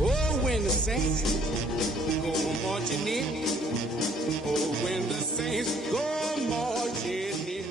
Oh, when the saints go marching in. Oh, when the saints go marching in.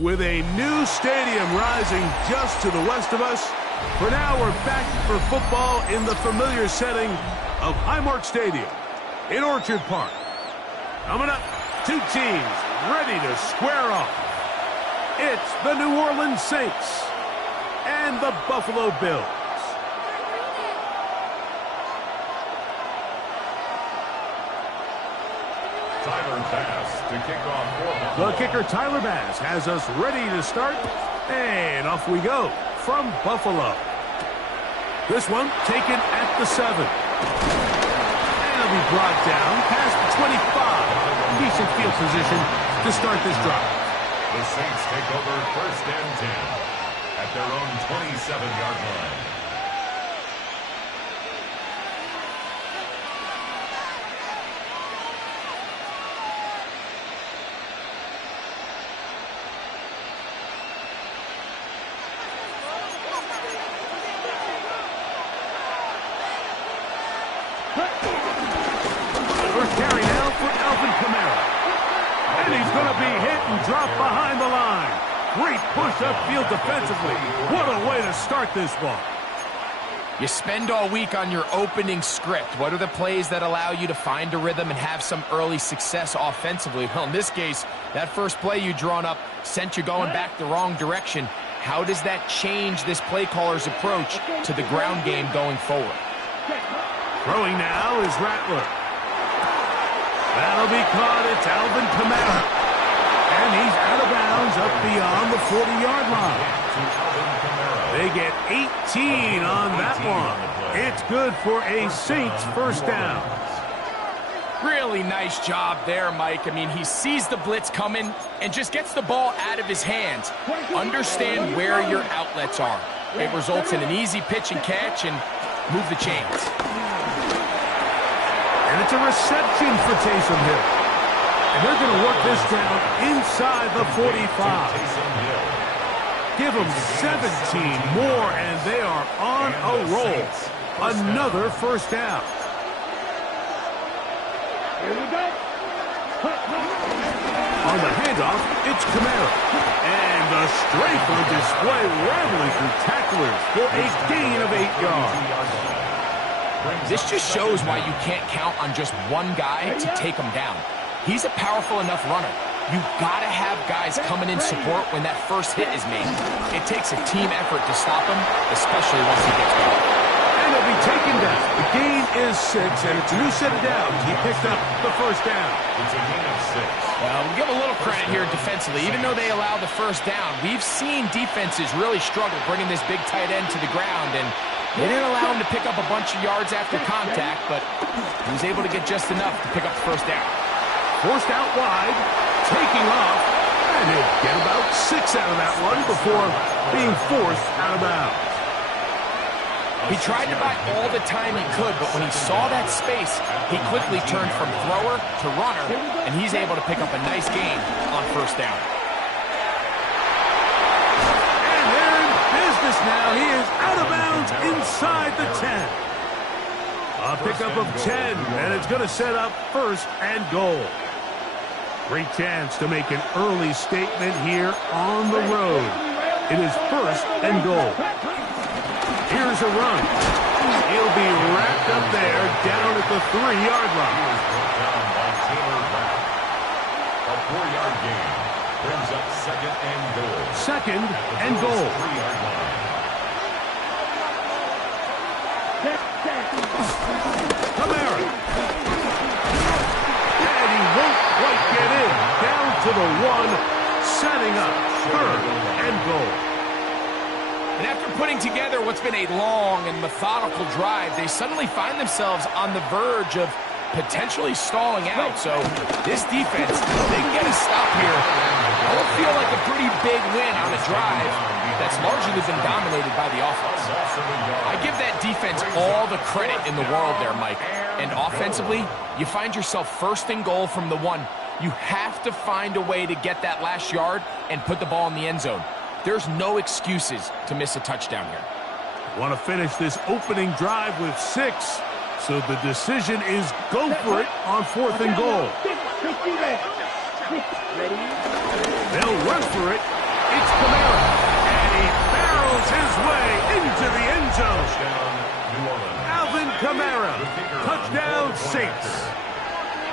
With a new stadium rising just to the west of us, for now we're back for football in the familiar setting of Highmark Stadium in Orchard Park. Coming up, two teams ready to square off. It's the New Orleans Saints and the Buffalo Bills. Tyler Bass to kick off for Buffalo. The kicker, Tyler Bass, has us ready to start, and off we go from Buffalo. This one taken at the 7. And it'll be brought down past the 25. Decent field position to start this drive. The Saints take over 1st and 10 at their own 27-yard line. First carry now for Alvin Kamara. And he's going to be hit and drop behind the line. Great push upfield defensively. What a way to start this one. You spend all week on your opening script. What are the plays that allow you to find a rhythm and have some early success offensively? Well, in this case, that first play you drawn up sent you going back the wrong direction. How does that change this play caller's approach to the ground game going forward? Throwing now is Rattler. That'll be caught. It's Alvin Kamara. And he's out of bounds up beyond the 40-yard line. They get 18 on that one. It's good for a Saints first down. Really nice job there, Mike. I mean, he sees the blitz coming and just gets the ball out of his hands. Understand where your outlets are. It results in an easy pitch and catch and move the chains. And it's a reception for Taysom Hill. And they're going to work this down inside the 45. Give them 17 more, and they are on a roll. Another first down. Here we go. On the handoff, it's Kamara. And the strength on display, rattling through tacklers for a gain of 8 yards. This just shows why you can't count on just one guy to take him down. He's a powerful enough runner. You've got to have guys coming in support when that first hit is made. It takes a team effort to stop him, especially once he gets going. And he'll be taken down. The gain is 6, and it's a new set of downs. He picked up the first down. It's a gain of 6. Well, we'll give a little credit here defensively. Even though they allow the first down, we've seen defenses really struggle bringing this big tight end to the ground, and they didn't allow him to pick up a bunch of yards after contact, but he was able to get just enough to pick up the first down. Forced out wide, taking off, and he'll get about 6 out of that one before being forced out of bounds. He tried to buy all the time he could, but when he saw that space, he quickly turned from thrower to runner, and he's able to pick up a nice gain on first down. And they're in business now. He is out of bounds inside the 10. A pickup of 10, and it's going to set up first and goal. Great chance to make an early statement here on the road. It is first and goal. Here's a run. He'll be wrapped up there down at the 3-yard line. A 4-yard gain brings up second and goal. Second and goal. 3-yard line. Kamara. And he won't quite get in. the 1, setting up 3rd and goal. And after putting together what's been a long and methodical drive, they suddenly find themselves on the verge of potentially stalling out. So this defense, they get a stop here. It will feel like a pretty big win on a drive that's largely been dominated by the offense. I give that defense all the credit in the world there, Mike. And offensively, you find yourself 1st and goal from the 1. You have to find a way to get that last yard and put the ball in the end zone. There's no excuses to miss a touchdown here. Want to finish this opening drive with 6. So the decision is go for it on 4th and goal. They'll run for it. It's Kamara. And he barrels his way into the end zone. Alvin Kamara. Touchdown Saints.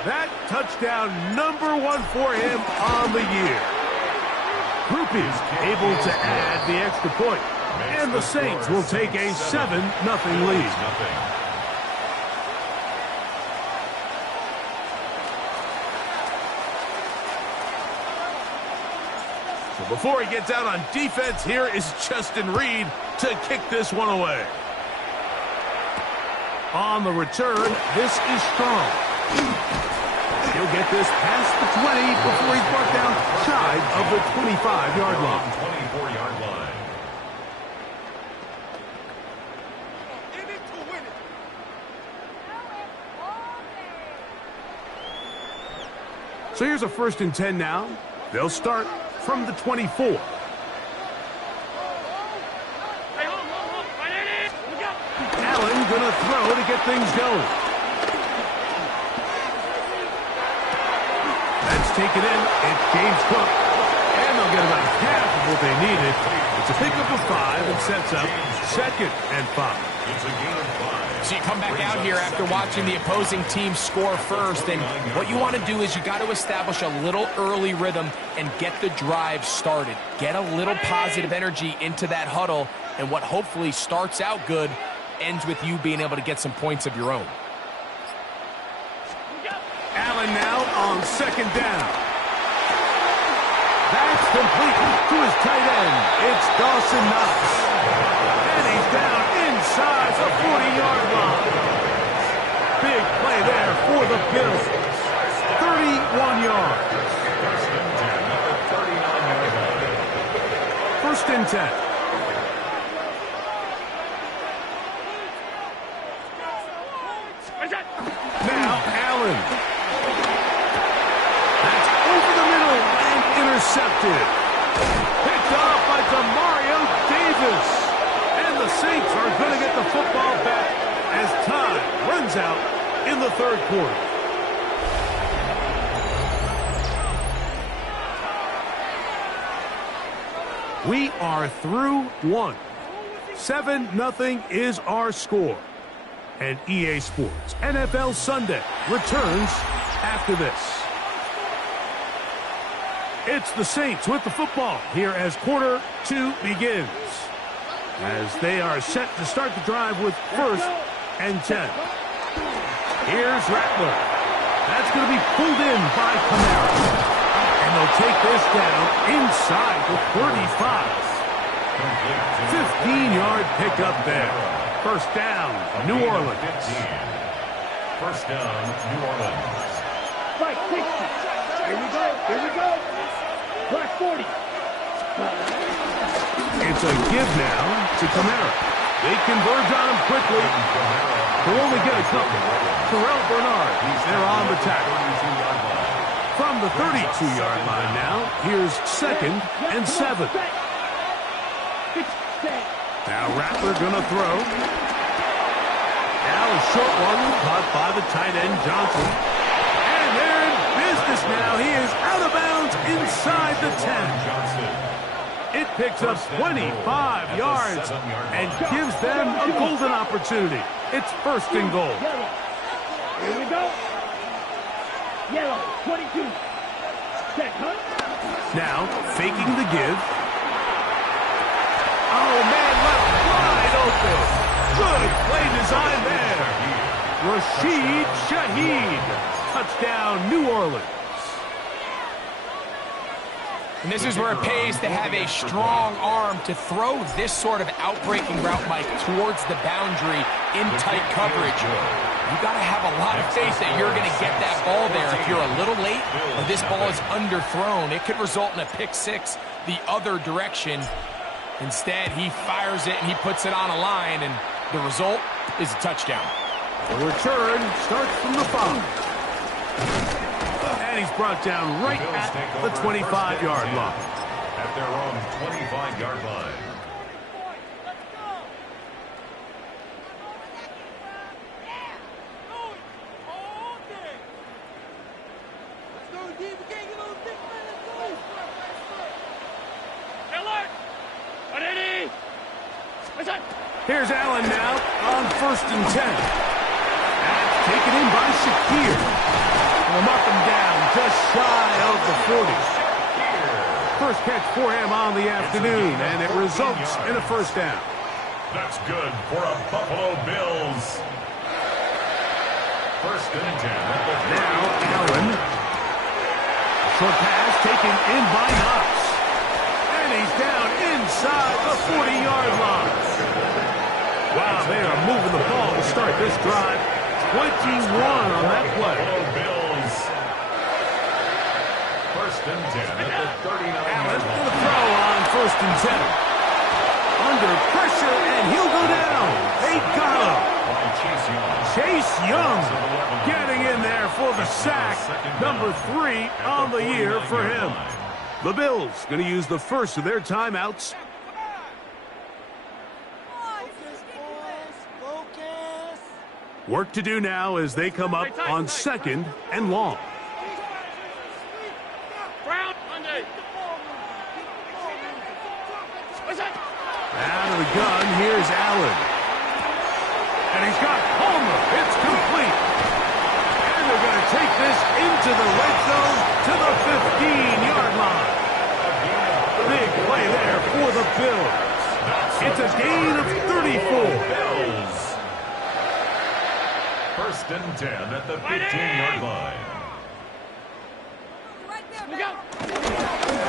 That touchdown number 1 for him on the year. Groupies able to add the extra point. And the Saints will take a 7-0 lead. Before he gets out on defense, here is Justin Reed to kick this one away. On the return, this is strong. He'll get this past the 20 before he's brought down shy of the 25-yard line. 24-yard line. So here's a 1st and 10 now. They'll start from the 24. Allen gonna throw to get things going. That's taken in. It's James Cook. And they'll get about half of what they needed. It's a pickup of 5 and sets up 2nd and 5. It's a gain of 5. So you come back out here after watching the opposing team score first, and what you want to do is you got to establish a little early rhythm and get the drive started. Get a little positive energy into that huddle, and what hopefully starts out good ends with you being able to get some points of your own. Allen now on 2nd down. That's complete to his tight end. It's Dawson Knox. And he's down inside the 40-yard line. Big play there for the Bills. 31 yards. 1st and 10. Now Allen. That's over the middle and intercepted. Picked off by Demario Davis. And the Saints are going to get the football back as time runs out in the 3rd quarter. We are through 1. 7-0 is our score. And EA Sports NFL Sunday returns after this. It's the Saints with the football here as quarter 2 begins. As they are set to start the drive with 1st and 10. Here's Rattler. That's going to be pulled in by Kamara. And they'll take this down inside the 35. 15-yard pickup there. 1st down, New Orleans. 1st down, New Orleans. Right, 60. Here we go. Here we go. Black 40. It's a give now to Kamara. They converge on him quickly. They'll only get a couple. Terrell Bernard, they're on the tackle. From the 32-yard line now, here's 2nd and 7. Now Rattler gonna throw. Now a short one caught by the tight end Johnson. And they're in business now. He is out of bounds inside the 10. It picks up 25 yards and gives them a golden opportunity. It's 1st and goal. Here we go. Yellow, 22. Set, huh? Now faking the give. Oh, man, left wide open. Good play design there. Rashid Shaheed. Touchdown, New Orleans. And this is where it pays to have a strong arm to throw this sort of outbreaking route, Mike, towards the boundary in tight coverage. You got to have a lot of faith that you're going to get that ball there. If you're a little late or this ball is underthrown, it could result in a pick six the other direction. Instead, he fires it and he puts it on a line, and the result is a touchdown. The return starts from the 5. And he's brought down right at the 25-yard line. At their own 25-yard line. Here's Allen now on 1st and 10. That's taken in by Shakir. Will knock him down just shy of the 40. First catch for him on the afternoon, and it results in a first down. That's good for a Buffalo Bills. 1st and 10. Now Allen. Short pass taken in by Knox. And he's down inside the 40-yard line. Wow, they are moving the ball to start this drive. 21 on that play. Bills. 1st and 10 at the 39. Allen going to throw on 1st and 10. Under pressure, and he'll go down. They got him. Chase Young getting in there for the sack. Number 3 on the year for him. The Bills going to use the first of their timeouts. Work to do now as they come up on 2nd and long. Out of the gun, here's Allen. And he's got Palmer. It's complete. And they're going to take this into the red zone to the 15-yard line. Big play there for the Bills. It's a gain of 34. 1st and 10 at the 15-yard line.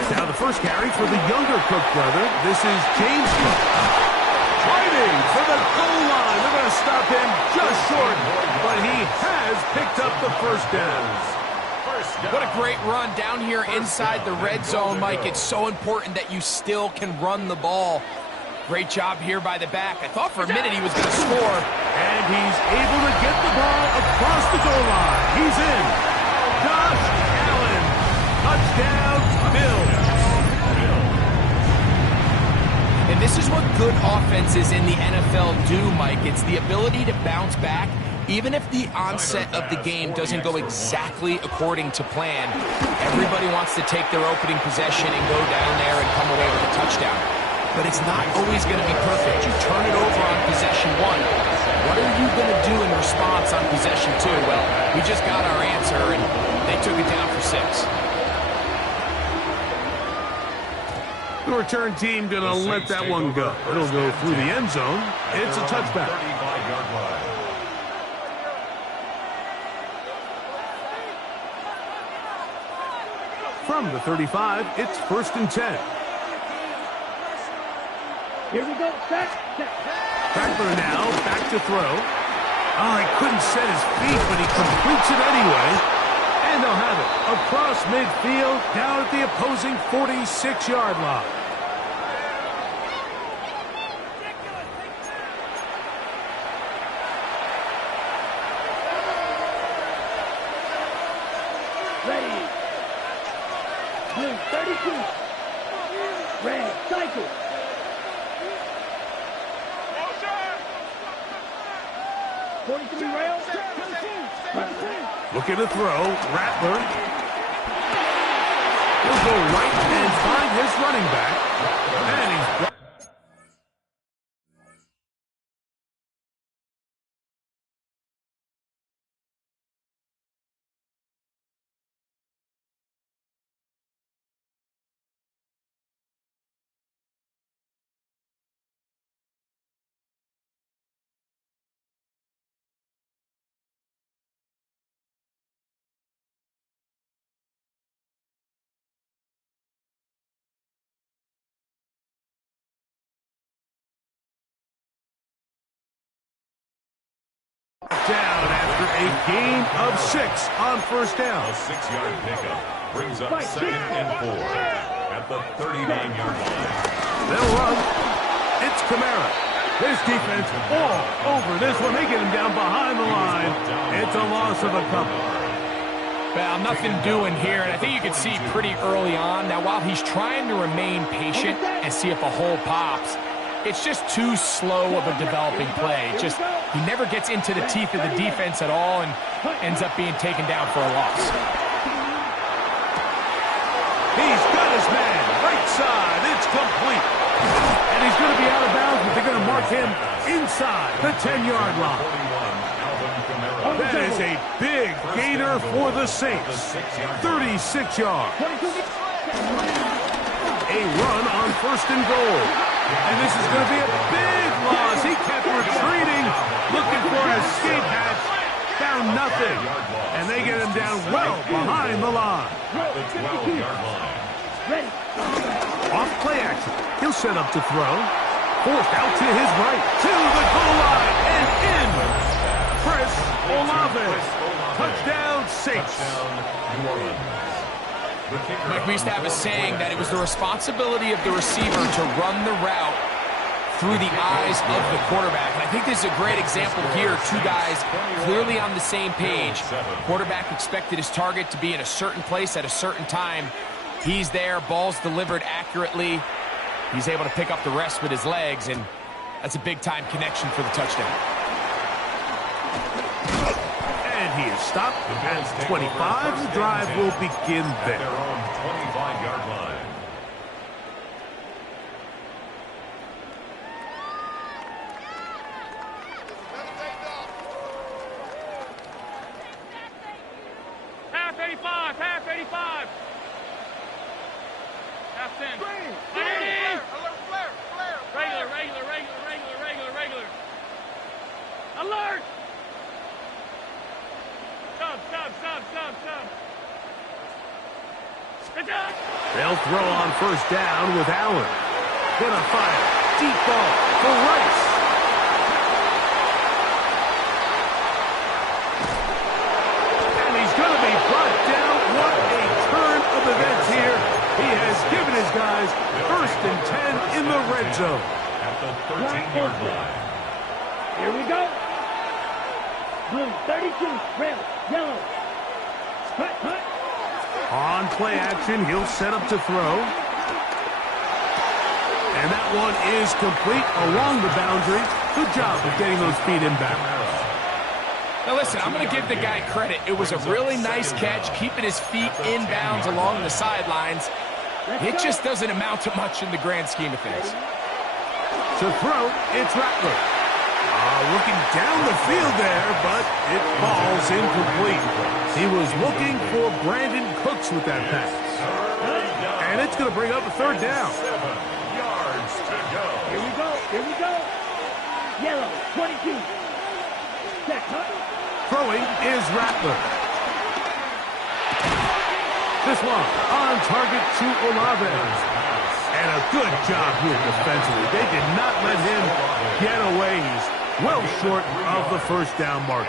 Now the first carry for the younger Cook brother. This is James Cook. Fighting for the goal line. They're going to stop him just short, but he has picked up the first down. What a great run down here inside the red zone, Mike. It's so important that you still can run the ball. Great job here by the back. I thought for a minute he was going to score. And he's able to get the ball across the goal line. He's in. Josh Allen. Touchdown, Bills. And this is what good offenses in the NFL do, Mike. It's the ability to bounce back, even if the onset of the game doesn't go exactly according to plan. Everybody wants to take their opening possession and go down there and come away with a touchdown. But it's not always going to be perfect. You turn it over on possession 1. What are you going to do in response on possession 2? Well, we just got our answer, and they took it down for 6. The return team going to let that one go. It'll go through the end zone. It's a touchback. From the 35, it's 1st and 10. Here we go. Crackler now back to throw. Oh, he couldn't set his feet, but he completes it anyway. And they'll have it across midfield down at the opposing 46-yard line. Ready. Blue 32. Red cycle. Looking to throw. Rattler. He'll go right and find his running back. And he's down after a gain of 6 on first down. A 6-yard pickup brings up 2nd and 4 at the 39-yard line. They'll run. It's Kamara. This defense all over this one. They get him down behind the line. It's a loss of a couple. Well, nothing doing here, and I think you can see pretty early on. Now, while he's trying to remain patient and see if a hole pops, it's just too slow of a developing play. He never gets into the teeth of the defense at all and ends up being taken down for a loss. He's got his man. Right side. It's complete. And he's going to be out of bounds, but they're going to mark him inside the 10-yard line. That is a big gainer for the Saints. 36 yards. A run on 1st and goal. And this is going to be a big loss. He kept retreating, looking for an escape hatch. Found nothing. And they get him down well behind the line. The 12-yard line. Off play action. He'll set up to throw. Forced out to his right. To the goal line. And in. Chris Olave. Touchdown, Saints. New Orleans. Mike, we used to have a saying that it was the responsibility of the receiver to run the route through the eyes of the quarterback. And I think this is a great example here. Two guys clearly on the same page. Quarterback expected his target to be in a certain place at a certain time. He's there, ball's delivered accurately. He's able to pick up the rest with his legs, and that's a big-time connection for the touchdown. And he is stopped at 25. The drive will begin there. Their own 25-yard line. Half 85, half 85. Half 10. Regular. Alert! Stop. Good job. They'll throw on first down with Allen. Gonna fire. Deep ball for Rice. And he's gonna be brought down. What a turn of events here. He has given his guys 1st and 10 in the red zone. At the 13-yard line. Here we go. Blue 32, red, yellow. Cut. On play action, he'll set up to throw. And that one is complete along the boundary. Good job of getting those feet in back. Now listen, I'm going to give the guy credit. It was a really nice catch, keeping his feet in bounds along the sidelines. It just doesn't amount to much in the grand scheme of things. To throw, it's Rattler. Looking down the field there, but it falls incomplete. He was looking for Brandon Cooks with that pass. And it's going to bring up a 3rd down. 7 yards to go. Here we go. Yellow, 22. Check, cut. Throwing is Rattler. This one on target to Olave. And a good job here defensively. They did not let him get away. He's well short of the first down marker.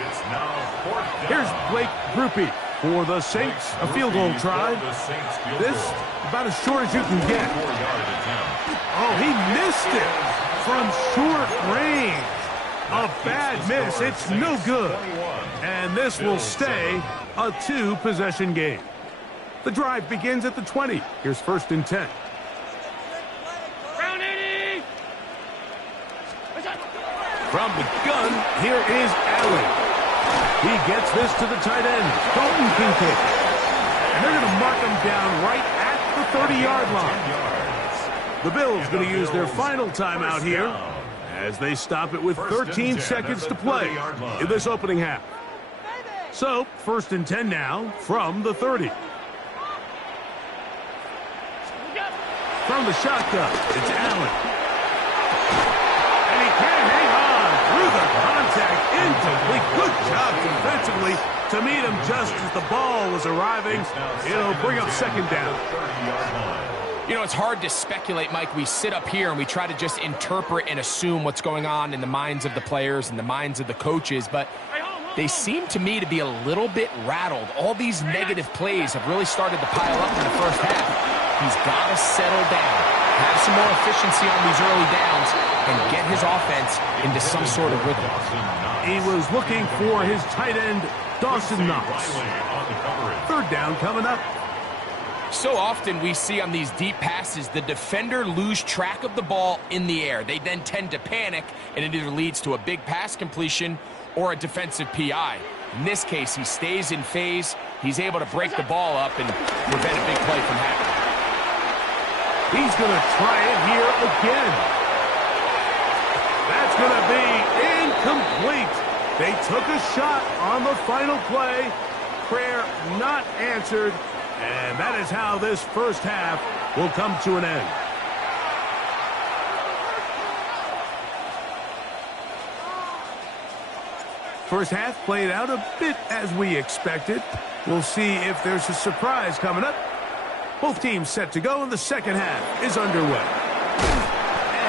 Here's Blake Grupe for the Saints. A field goal try. This about as short as you can get. Oh, he missed it from short range. A bad miss. It's no good. And this will stay a 2-possession game. The drive begins at the 20. Here's 1st and 10. From the gun, here is Allen. He gets this to the tight end, Dalton Kincaid. And they're going to mark him down right at the 30-yard line. The Bills going to use their final timeout here as they stop it with 13 seconds to play in this opening half. So, 1st and 10 now from the 30. From the shotgun, it's Allen. And he can't hang on through the contact. Incomplete. Good job defensively to meet him just as the ball was arriving. It'll bring up 2nd down. You know, it's hard to speculate, Mike. We sit up here and we try to just interpret and assume what's going on in the minds of the players and the minds of the coaches. But they seem to me to be a little bit rattled. All these negative plays have really started to pile up in the first half. He's got to settle down, have some more efficiency on these early downs, and get his offense into some sort of rhythm. He was looking for his tight end, Dawson Knox. Third down coming up. So often we see on these deep passes, the defender lose track of the ball in the air. They then tend to panic, and it either leads to a big pass completion or a defensive PI. In this case, he stays in phase. He's able to break the ball up and prevent a big play from happening. He's going to try it here again. That's going to be incomplete. They took a shot on the final play. Prayer not answered. And that is how this first half will come to an end. First half played out a bit as we expected. We'll see if there's a surprise coming up. Both teams set to go, and the second half is underway.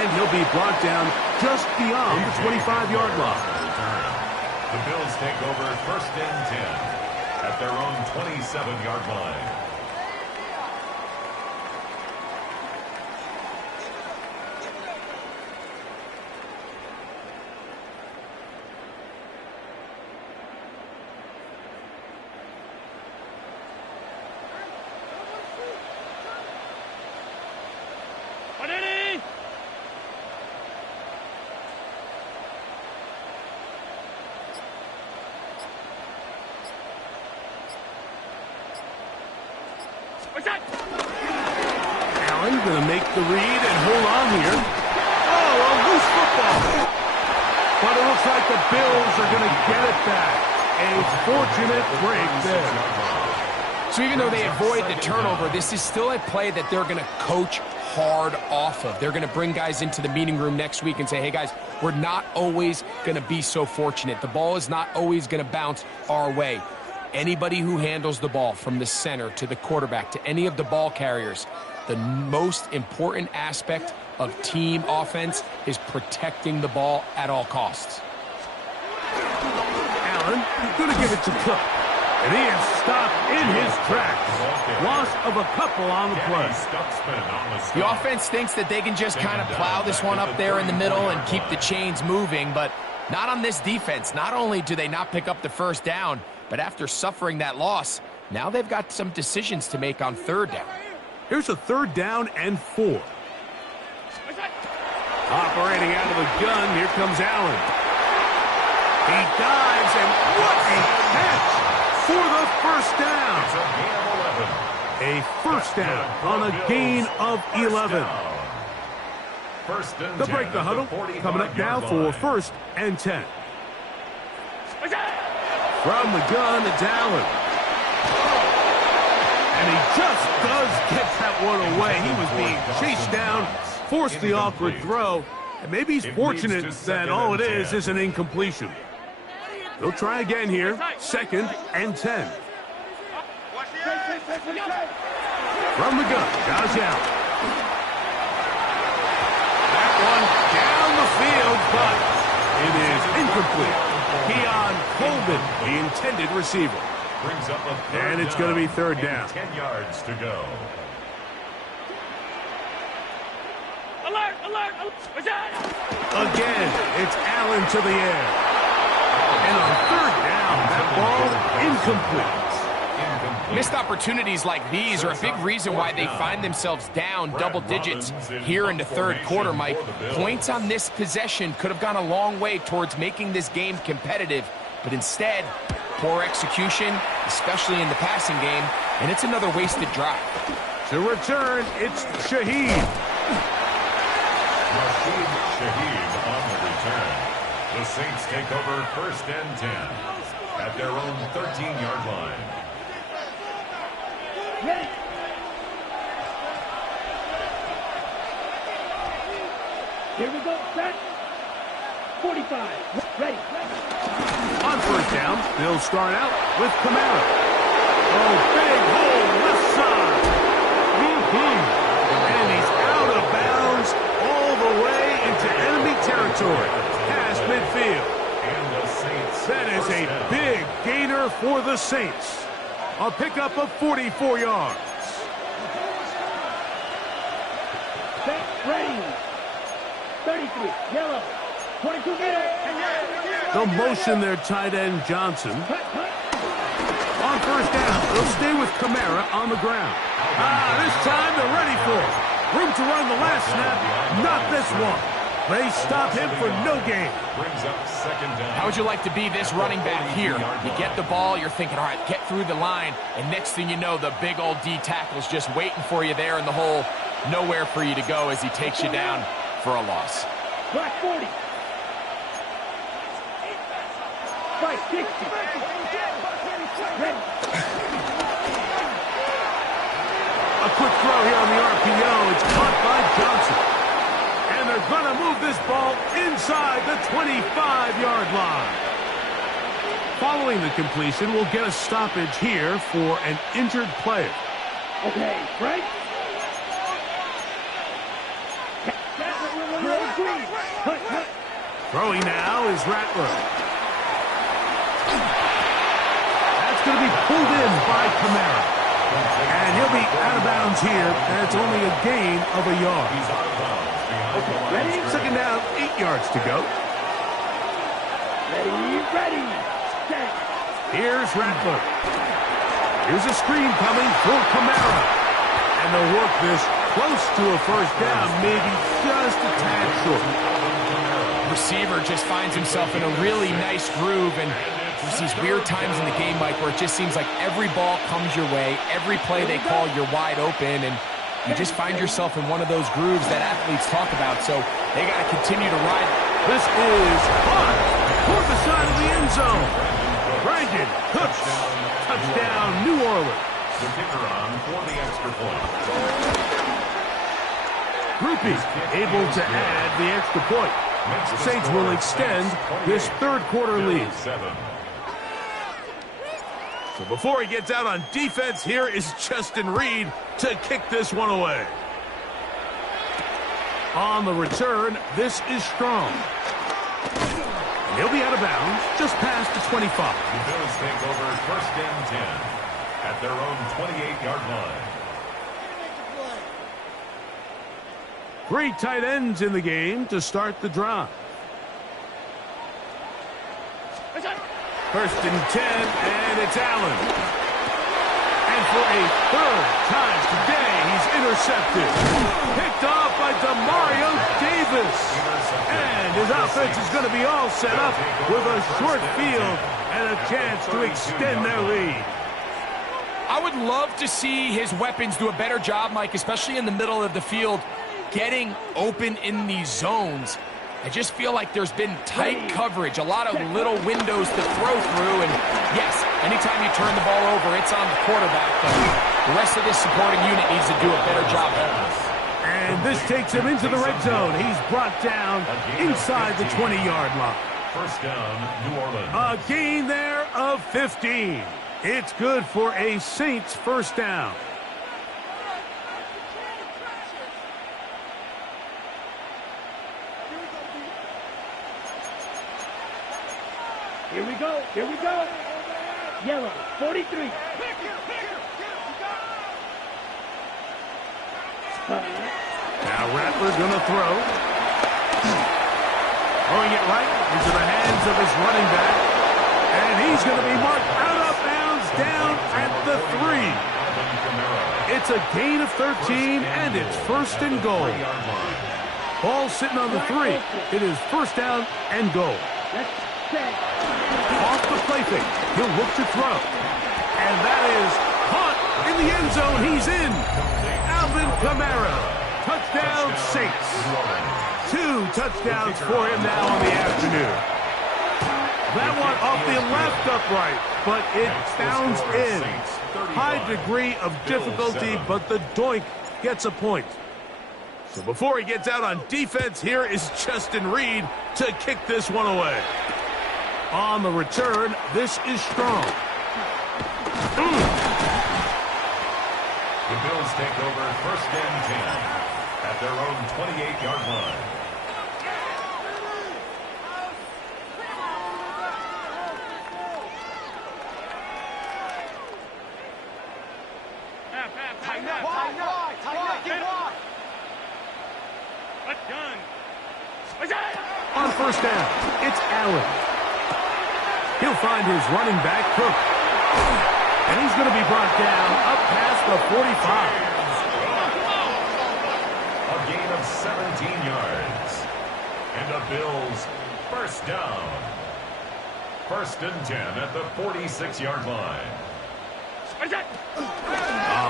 And he'll be brought down just beyond the 25-yard line. The Bills take over first and 10 at their own 27-yard line. Allen going to make the read and hold on here. Oh, a loose football. But it looks like the Bills are going to get it back. A fortunate break there. So even though they avoid the turnover, this is still a play that they're going to coach hard off of. They're going to bring guys into the meeting room next week and say, hey, guys, we're not always going to be so fortunate. The ball is not always going to bounce our way. Anybody who handles the ball from the center to the quarterback to any of the ball carriers, the most important aspect of team offense is protecting the ball at all costs. Allen going to give it to Cook. And he is stopped in his tracks. Loss of a couple on the play. The offense thinks that they can just kind of plow this one up there in the middle and keep the chains moving, but not on this defense. Not only do they not pick up the first down, but after suffering that loss, now they've got some decisions to make on third down. Here's a third down and 4. Operating out of the gun, here comes Allen. He dives, and what a catch for the first down. A first down on a gain of 11. They'll break the huddle. Coming up now for first and 10. From the gun, it's Allen. And he just does get that one away. He was being chased down, forced the awkward throw, and maybe he's fortunate that all it is an incompletion. They'll try again here, second and 10. From the gun, Josh Allen. That one down the field, but it is incomplete. Keon Coleman, the intended receiver. And it's going to be third down. 10 yards to go. Alert, alert, alert. Again, it's Allen to the air. And on third down, that ball incomplete. Missed opportunities like these are a big reason why they find themselves down double digits here in the third quarter, Mike. Points on this possession could have gone a long way towards making this game competitive, but instead, poor execution, especially in the passing game, and it's another wasted drive. To return, it's Shaheed. Rashid Shaheed on the return. The Saints take over first and 10 at their own 13-yard line. Ready. Here we go. Set. 45. Ready. On first down, they'll start out with Kamara. Oh, big hole left side. And he's out of bounds all the way into enemy territory, past midfield. And the Saints That is a big for the Saints. A pickup of 44 yards. Set, ready. 33, yellow. 22 middle. They'll motion their tight end Johnson. On first down, they'll stay with Kamara on the ground. This time they're ready for it. Room to run the last snap, not this one. They stop him for no gain. Brings up second down. How would you like to be this running back here? You get the ball, you're thinking, all right, get through the line, and next thing you know, the big old D tackle's just waiting for you there in the hole. Nowhere for you to go as he takes you down for a loss. Black 40. Right, 60. Ready. A quick throw here on the RPO. It's caught by Johnson. And they're going to move this ball inside the 25-yard line. Following the completion, we'll get a stoppage here for an injured player. Okay, right? Throwing now is Rattler. That's going to be pulled in by Kamara. And he'll be out of bounds here. That's only a gain of a yard. He's out of bounds. Ready? Second down, 8 yards to go. Ready. Set. Here's Rattler. Here's a screen coming for Kamara. And they'll work this close to a first down, maybe just a tad short. Receiver just finds himself in a really nice groove, and there's these weird times in the game, Mike, where it just seems like every ball comes your way, every play they call, you're wide open, and you just find yourself in one of those grooves that athletes talk about, so they got to continue to ride. This is caught toward the side of the end zone. Brandon Cooks, touchdown, New Orleans. The kicker on for the extra point. Groupie able to add the extra point. The Saints will extend this third quarter lead. So before he gets out on defense, here is Justin Reed to kick this one away. On the return, this is Strong. And he'll be out of bounds just past the 25. The Bills take over first and 10 at their own 28-yard line. 3 tight ends in the game to start the drive. First and 10, and it's Allen. And for a third time today, he's intercepted. Picked off by Demario Davis. And his offense is going to be all set up with a short field and a chance to extend their lead. I would love to see his weapons do a better job, Mike, especially in the middle of the field, getting open in these zones. I just feel like there's been tight coverage, a lot of little windows to throw through, and yes, anytime you turn the ball over, it's on the quarterback, but the rest of this supporting unit needs to do a better job of this. And this takes him into the red zone. He's brought down inside the 20-yard line. First down, New Orleans. A gain there of 15. It's good for a Saints first down. Here we go. Yellow, 43. Now Rattler's going to throw. Throwing it right into the hands of his running back. And he's going to be marked out of bounds down at the 3. It's a gain of 13, and it's first and goal. Ball sitting on the 3. It is first down and goal. Off the play fake. He'll look to throw. And that is caught in the end zone. He's in. Alvin Kamara. Touchdown, Saints. 2 touchdowns for him now on the afternoon. That one off the left upright, but it bounds in. High degree of difficulty, but the doink gets a point. So before he gets out on defense, here is Justin Reed to kick this one away. On the return, this is Strong. The Bills take over first and 10 at their own 28-yard line. Tighten up, tighten up, tighten up, get wide. On first down, it's Allen. He'll find his running back, Cook. And he's going to be brought down up past the 45. A gain of 17 yards. And the Bills first down. First and 10 at the 46-yard line.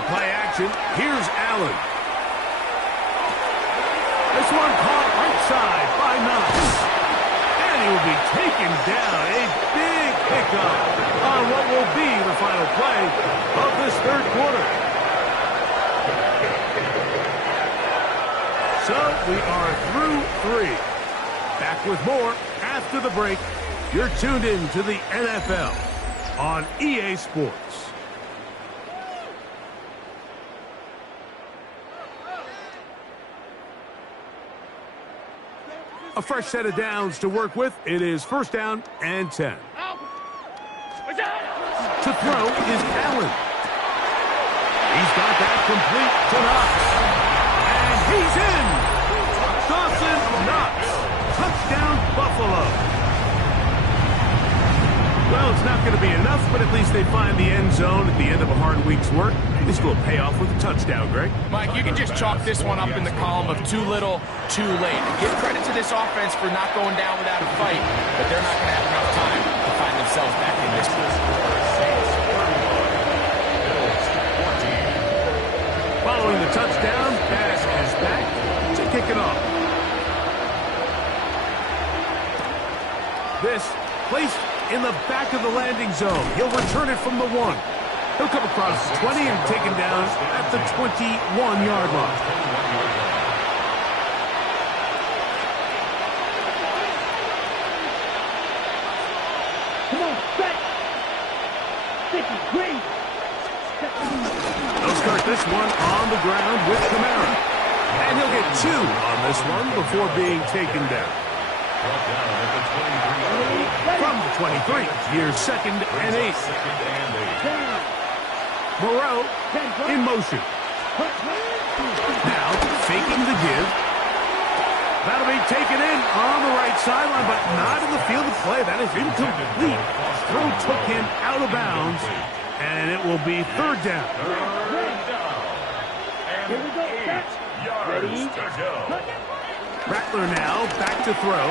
Play action. Here's Allen. This one caught right side by Knox. And he will be taken down. A big pickup on what will be the final play of this third quarter. So we are through 3. Back with more after the break. You're tuned in to the NFL on EA Sports. A fresh set of downs to work with. It is first down and 10. To throw is Allen. He's got that complete to Knox. And he's in. Dawson Knox. Touchdown, Buffalo. Well, it's not going to be enough, but at least they find the end zone at the end of a hard week's work. This will pay off with a touchdown, Greg. Mike, you can just chalk this one up in the column of too little, too late. Give credit to this offense for not going down without a fight, but they're not going to have enough time to find themselves back in this one. Following the touchdown, pass is back to kick it off. This placed in the back of the landing zone. He'll return it from the 1. He'll come across the 20 and taken down at the 21-yard line. Come on, back. 50, green. They'll start this one on the ground with Kamara. And he'll get 2 on this one before being taken down. From the 23, here's second and 8. Moreau in motion. Now faking the give. That'll be taken in on the right sideline, but not in the field of play. That is incomplete. Throw took him out of bounds, and it will be third down. Here we go, back. Ready? Rattler now back to throw.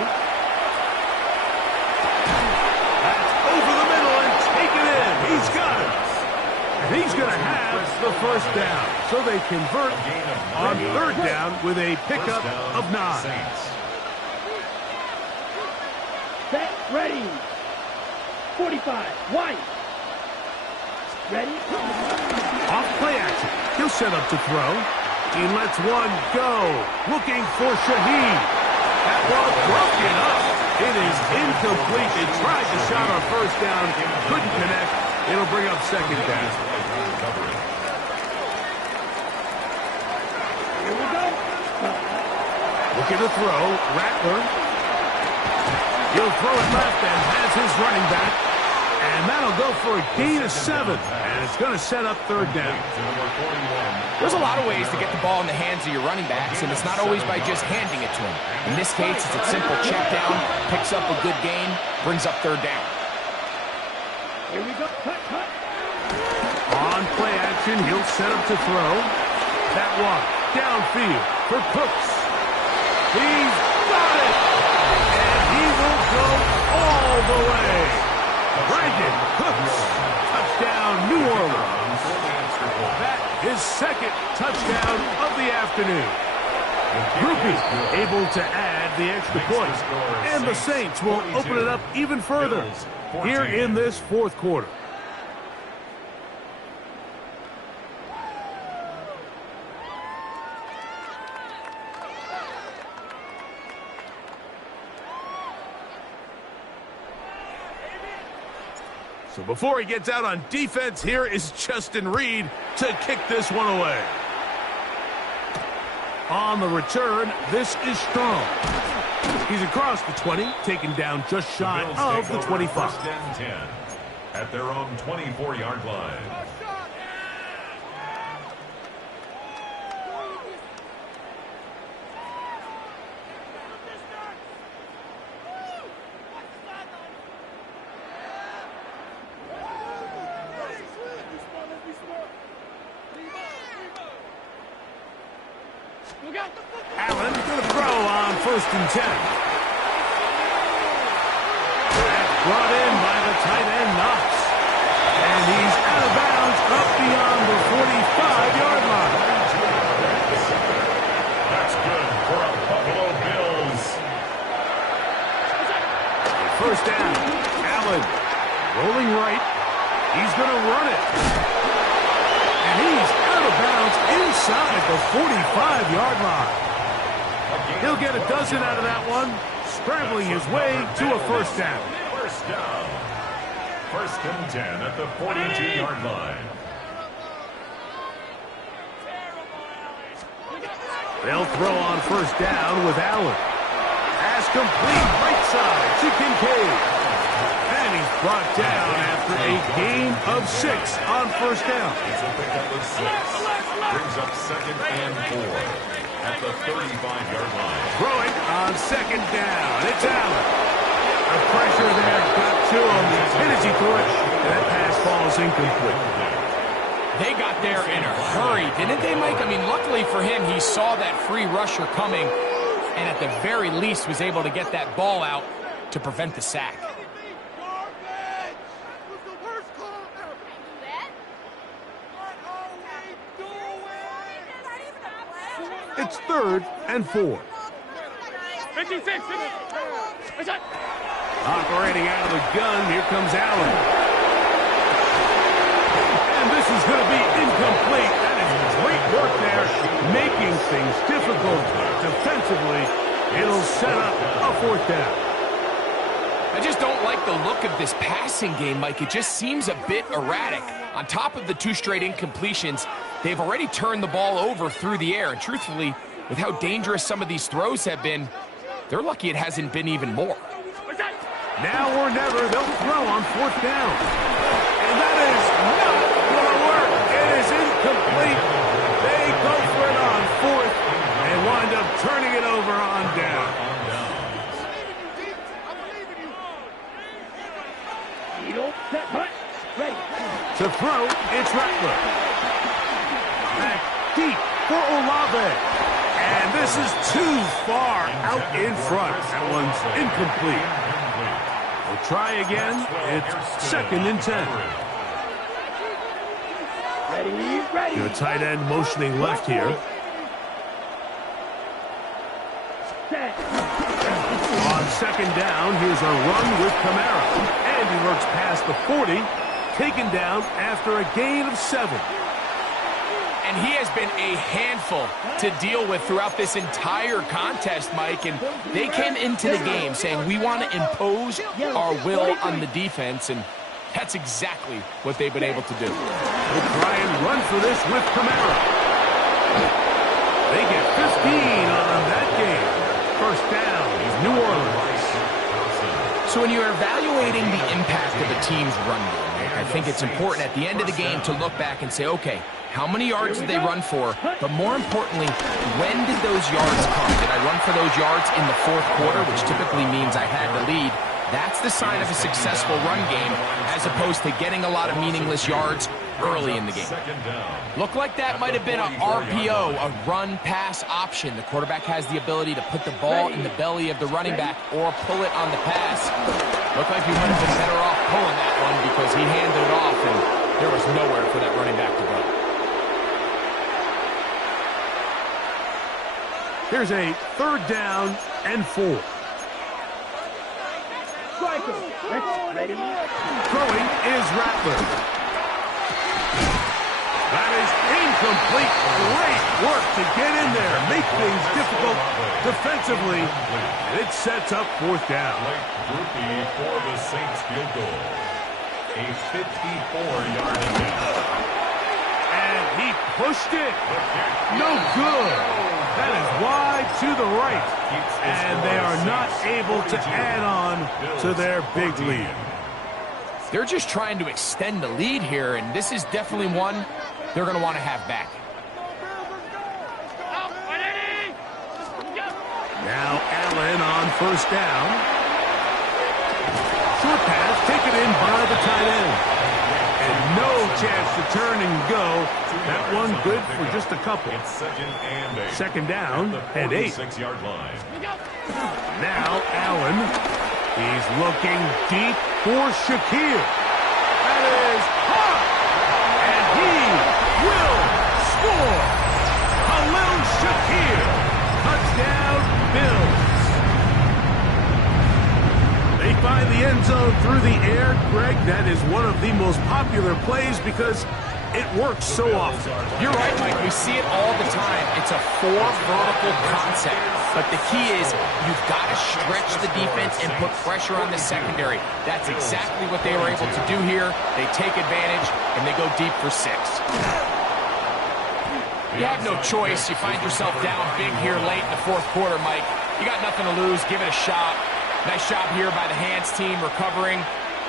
That's over the middle and taken in. He's got it. And he's going to have the first down. So they convert on third down with a pickup of 9. Set, ready. 45, white. Ready? Off play action. He'll set up to throw. He lets one go. Looking for Shaheed. That ball broken up. It is incomplete. They tried the shot on first down. Couldn't connect. It'll bring up second down. Here we go. Looking to throw. Rattler. He'll throw it left and has his running back. And that'll go for a gain of 7. And it's going to set up third down. There's a lot of ways to get the ball in the hands of your running backs, and it's not always by just handing it to them. In this case, it's a simple check down, picks up a good gain, brings up third down. Here we go. Cut, cut. On play action, he'll set up to throw. That one downfield for Cooks. He's got it! And he will go all the way. Brandon Cooks. Touchdown, New Orleans. That is second touchdown of the afternoon. Groupie able to add the extra point. And the Saints will open it up even further here in this fourth quarter. So before he gets out on defense, here is Justin Reed to kick this one away. On the return, this is Strong. He's across the 20, taken down just shy of the 25. First and 10 at their own 24-yard line. Allen going to throw on 1st and 10. That's brought in by the tight end, Knox. And he's out of bounds up beyond the 45-yard line. That's good for a Buffalo Bills. 1st down. Allen rolling right. He's going to run it. And he's out of bounds inside the 45-yard line. He'll get a dozen out of that one, scrambling his way to a 1st down. 1st down. 1st and 10 at the 42-yard line. They'll throw on 1st down with Allen. Pass complete right side to Kincaid. And he's brought down after a gain of 6 on 1st down. It's a pickup of 6. Brings up 2nd and 4 at the 35-yard line. Throwing on 2nd down. It's Allen. The pressure there got to him. As hit as he threw it, and that pass falls incomplete. They got there in a hurry, didn't they, Mike? I mean, luckily for him, he saw that free rusher coming, and at the very least was able to get that ball out to prevent the sack. It's 3rd and 4. 56. Operating out of the gun, here comes Allen. And this is going to be incomplete. That is great work there, making things difficult defensively. It'll set up a 4th down. I just don't like the look of this passing game, Mike. It just seems a bit erratic. On top of the 2 straight incompletions, they've already turned the ball over through the air. And truthfully, with how dangerous some of these throws have been, they're lucky it hasn't been even more. Now or never, they'll throw on 4th down. And that is not going to work. It is incomplete. They go for it on 4th and wind up turning it over on down. To throw, it's Rattler. Back deep for Olave. And this is too far out in front. That one's incomplete. We'll try again. It's 2nd and 10. Ready. The tight end motioning left here. On 2nd down, here's a run with Kamara. And he works past the 40, taken down after a gain of 7. And he has been a handful to deal with throughout this entire contest, Mike. And they came into the game saying, we want to impose our will on the defense. And that's exactly what they've been able to do. We'll try and run for this with Kamara. They get 15 on that game. 1st down is New Orleans. So when you're evaluating the impact of a team's run game, I think it's important at the end of the game to look back and say, okay, how many yards did they run for? But more importantly, when did those yards come? Did I run for those yards in the 4th quarter, which typically means I had the lead? That's the sign of a successful run game, as opposed to getting a lot of meaningless yards early in the game. Looked like that might have been an RPO, a run-pass option. The quarterback has the ability to put the ball in the belly of the running back or pull it on the pass. Looked like he might have been better off pulling that one because he handed it off, and there was nowhere for that running back to go. Here's a 3rd down and 4. Ready. Throwing is Rattler. That is incomplete. Great work to get in there, make things difficult defensively. And it sets up 4th down. Groupie for the Saints field goal. A 54-yard attempt. And he pushed it. No good. That is wide to the right. And they are not able to add on to their big lead. They're just trying to extend the lead here, and this is definitely one they're going to want to have back. Now Allen on 1st down. Short pass taken in by the tight end. And no chance to turn and go. That one good for just a couple. It's Second down and 8. 46-yard line. Now Allen. He's looking deep for Shakir. That is hot. And he will score. Khalil Shakir. Touchdown, Bills. They find the end zone through the air. Greg, that is one of the most popular plays because it works so often. You're right, Mike. We see it all the time. It's a 4 vertical concept. But the key is you've got to stretch the defense and put pressure on the secondary. That's exactly what they were able to do here. They take advantage, and they go deep for 6. You have no choice. You find yourself down big here late in the 4th quarter, Mike. You got nothing to lose. Give it a shot. Nice job here by the hands team recovering.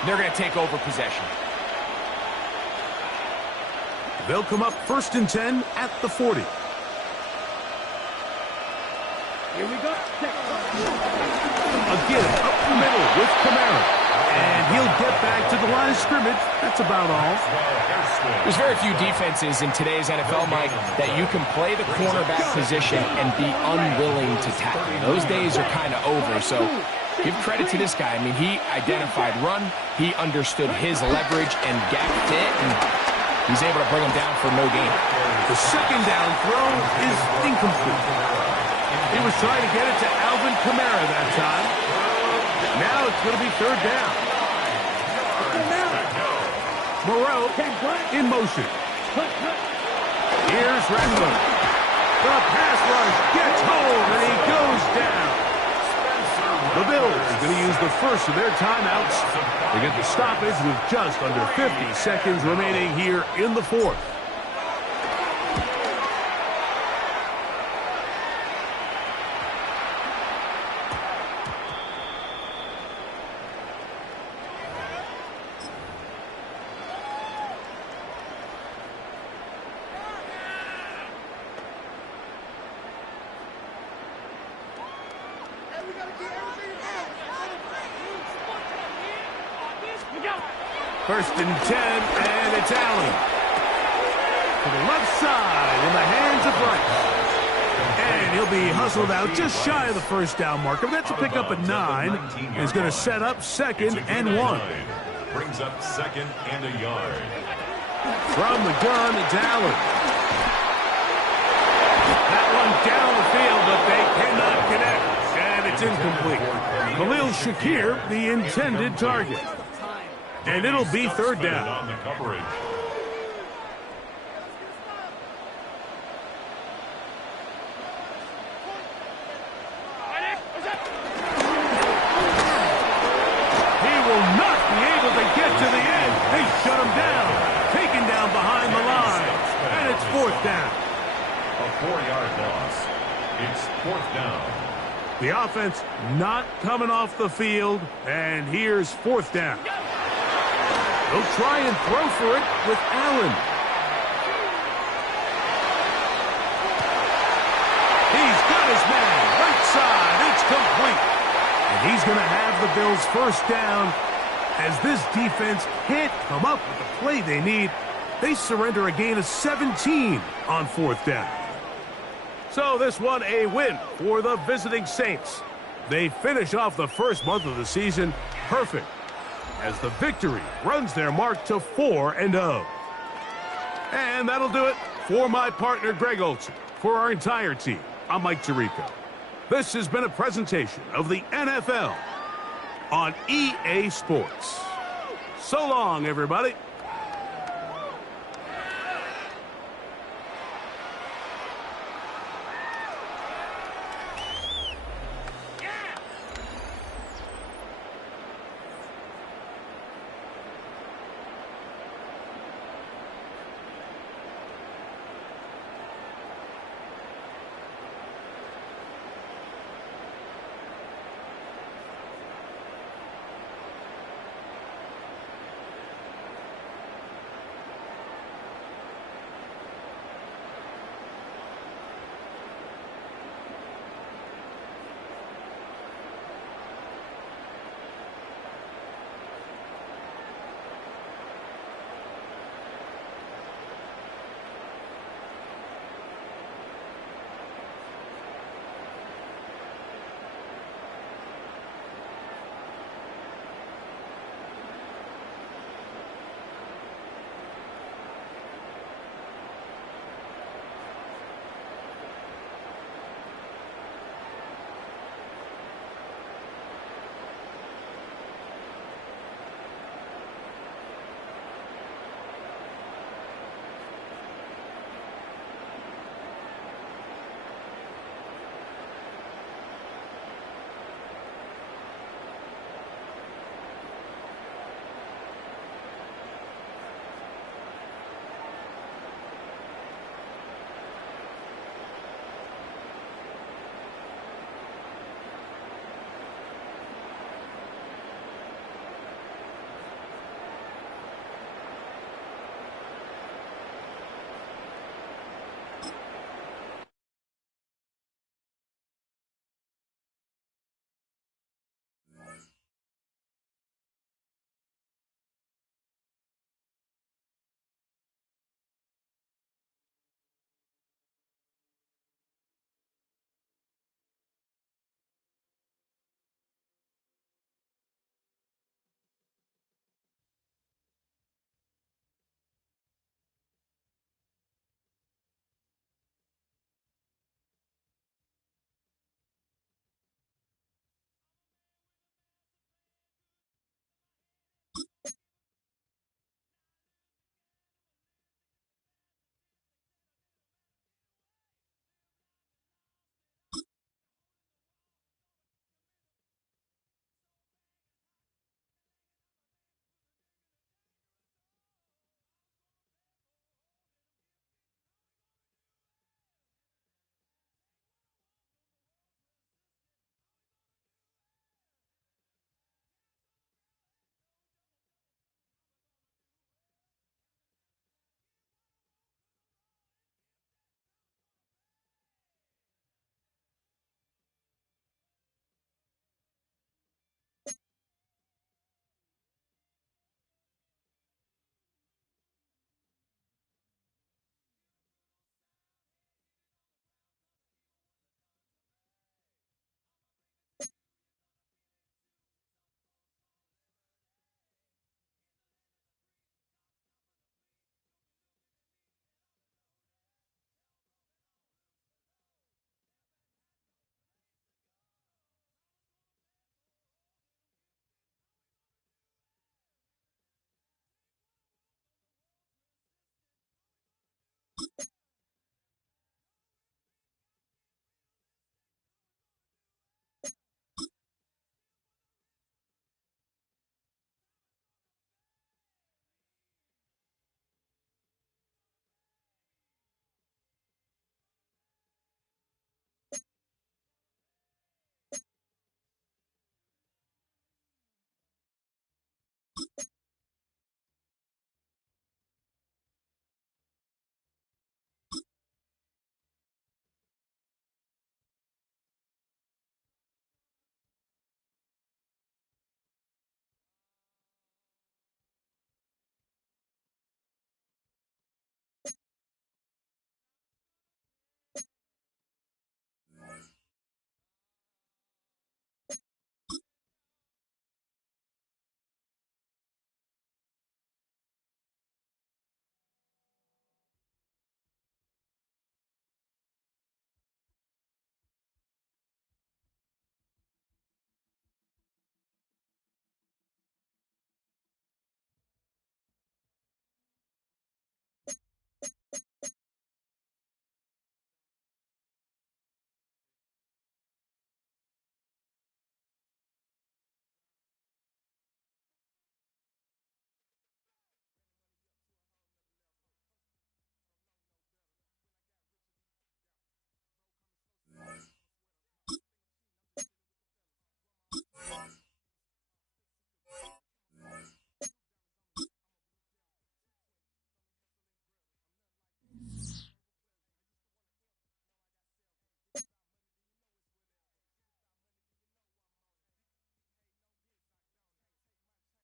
They're going to take over possession. They'll come up 1st and 10 at the 40. Here we go. Again, up the middle with Kamara. And he'll get back to the line of scrimmage. That's about all. There's very few defenses in today's NFL, Mike, that you can play the cornerback position and be unwilling to tackle. Those days are kind of over, so give credit to this guy. I mean, he identified run, he understood his leverage and gap fit, and he's able to bring him down for no gain. The second down throw is incomplete. He was trying to get it to Alvin Kamara that time. Now it's going to be 3rd down. Moreau in motion. Here's Renfrew. The pass rush gets home, and he goes down. The Bills are going to use the first of their timeouts. They get the stoppage with just under 50 seconds remaining here in the 4th. First and 10, and it's Allen. To the left side in the hands of Rice. And he'll be hustled out just shy of the 1st down marker. That's a pickup at 9. He's going to set up 2nd and 1. Brings up 2nd and a yard. From the gun, it's Allen. That one down the field, but they cannot connect. And it's incomplete. Khalil Shakir, the intended target. And it'll be 3rd down. On the coverage. He will not be able to get to the end. They shut him down. Taken down behind the line. And it's 4th down. A 4-yard loss. It's 4th down. The offense not coming off the field. And here's 4th down. They'll try and throw for it with Allen. He's got his man. Right side. It's complete. And he's going to have the Bills 1st down. As this defense can't come up with the play they need, they surrender a gain of 17 on 4th down. So this one a win for the visiting Saints. They finish off the first month of the season perfect, as the victory runs their mark to 4-0. And that'll do it for my partner, Greg Olson. For our entire team, I'm Mike Tirico. This has been a presentation of the NFL on EA Sports. So long, everybody.